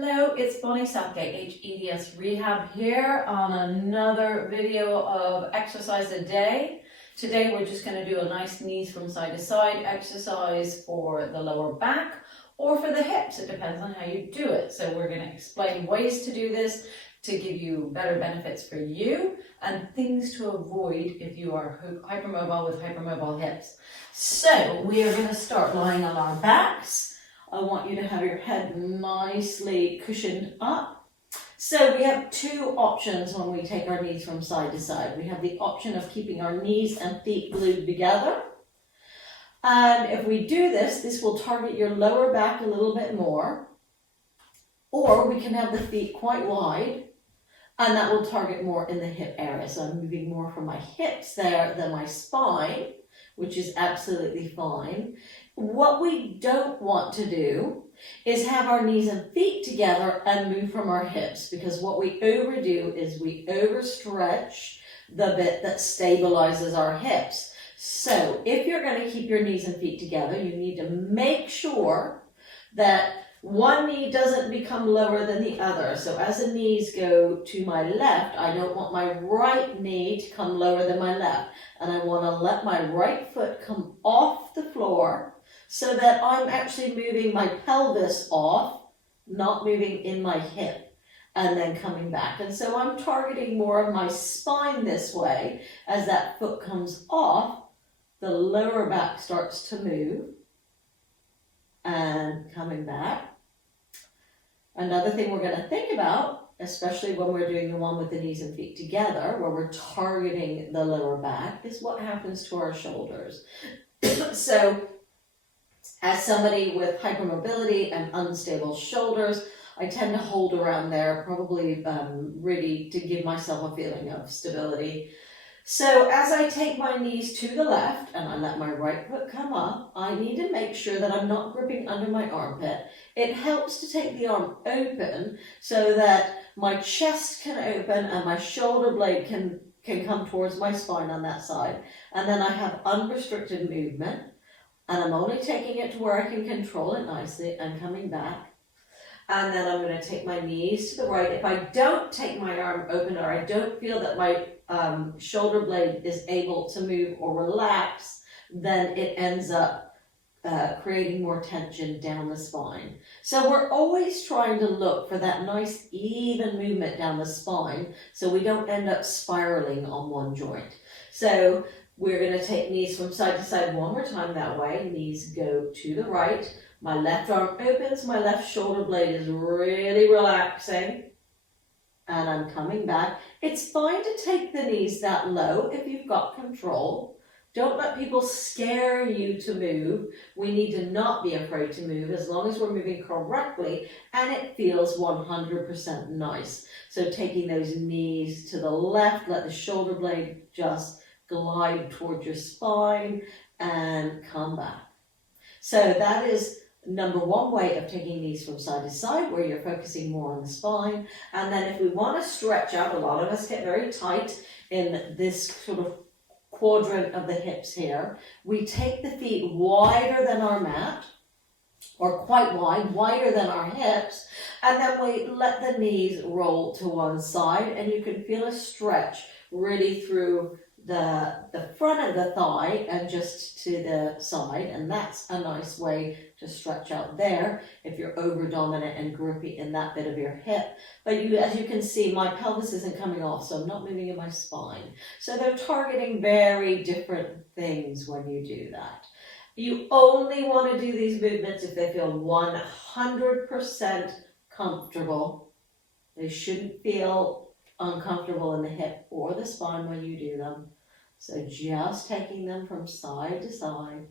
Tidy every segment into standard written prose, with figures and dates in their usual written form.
Hello, it's Bonnie Southgate, HEDS Rehab here on another video of exercise a day. Today we're just going to do a nice knees from side to side exercise for the lower back or for the hips. It depends on how you do it. So we're going to explain ways to do this to give you better benefits for you and things to avoid if you are hypermobile with hypermobile hips. So we are going to start lying on our backs. I want you to have your head nicely cushioned up. So we have two options when we take our knees from side to side. We have the option of keeping our knees and feet glued together. And if we do this, this will target your lower back a little bit more. Or we can have the feet quite wide, and that will target more in the hip area. So I'm moving more from my hips there than my spine, which is absolutely fine. What we don't want to do is have our knees and feet together and move from our hips, because what we overdo is we overstretch the bit that stabilizes our hips. So if you're going to keep your knees and feet together, you need to make sure that one knee doesn't become lower than the other. So as the knees go to my left, I don't want my right knee to come lower than my left. And I want to let my right foot come off the floor so that I'm actually moving my pelvis off, not moving in my hip, and then coming back. And so I'm targeting more of my spine this way. As that foot comes off, the lower back starts to move and coming back. Another thing we're going to think about, especially when we're doing the one with the knees and feet together, where we're targeting the lower back, is what happens to our shoulders. So as somebody with hypermobility and unstable shoulders, I tend to hold around there, probably really to give myself a feeling of stability. So as I take my knees to the left and I let my right foot come up, I need to make sure that I'm not gripping under my armpit. It helps to take the arm open so that my chest can open and my shoulder blade can come towards my spine on that side. And then I have unrestricted movement, and I'm only taking it to where I can control it nicely and coming back. And then I'm going to take my knees to the right. If I don't take my arm open, or I don't feel that my shoulder blade is able to move or relax, then it ends up creating more tension down the spine. So we're always trying to look for that nice even movement down the spine so we don't end up spiraling on one joint. So we're going to take knees from side to side one more time that way. Knees go to the right. My left arm opens, my left shoulder blade is really relaxing, and I'm coming back. It's fine to take the knees that low if you've got control. Don't let people scare you to move. We need to not be afraid to move as long as we're moving correctly and it feels 100% nice. So taking those knees to the left, let the shoulder blade just glide towards your spine and come back. So that is number one way of taking knees from side to side, where you're focusing more on the spine. And then if we want to stretch out, a lot of us get very tight in this sort of quadrant of the hips here. We take the feet wider than our mat, or quite wide, wider than our hips, and then we let the knees roll to one side, and you can feel a stretch really through the front of the thigh and just to the side, and that's a nice way to stretch out there if you're over dominant and grippy in that bit of your hip. But as you can see, my pelvis isn't coming off, so I'm not moving in my spine. So they're targeting very different things when you do that. You only want to do these movements if they feel 100% comfortable. They shouldn't feel uncomfortable in the hip or the spine when you do them. So just taking them from side to side,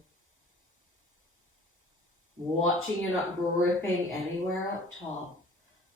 watching you're not gripping anywhere up top.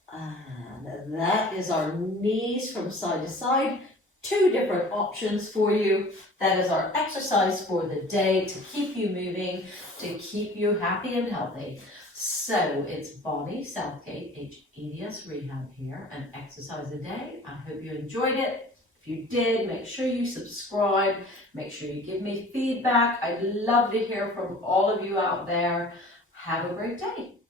And that is our knees from side to side. Two different options for you. That is our exercise for the day to keep you moving, to keep you happy and healthy. So it's Bonnie Southgate, HEDS Rehab here, and exercise a day. I hope you enjoyed it. If you did, make sure you subscribe. Make sure you give me feedback. I'd love to hear from all of you out there. Have a great day.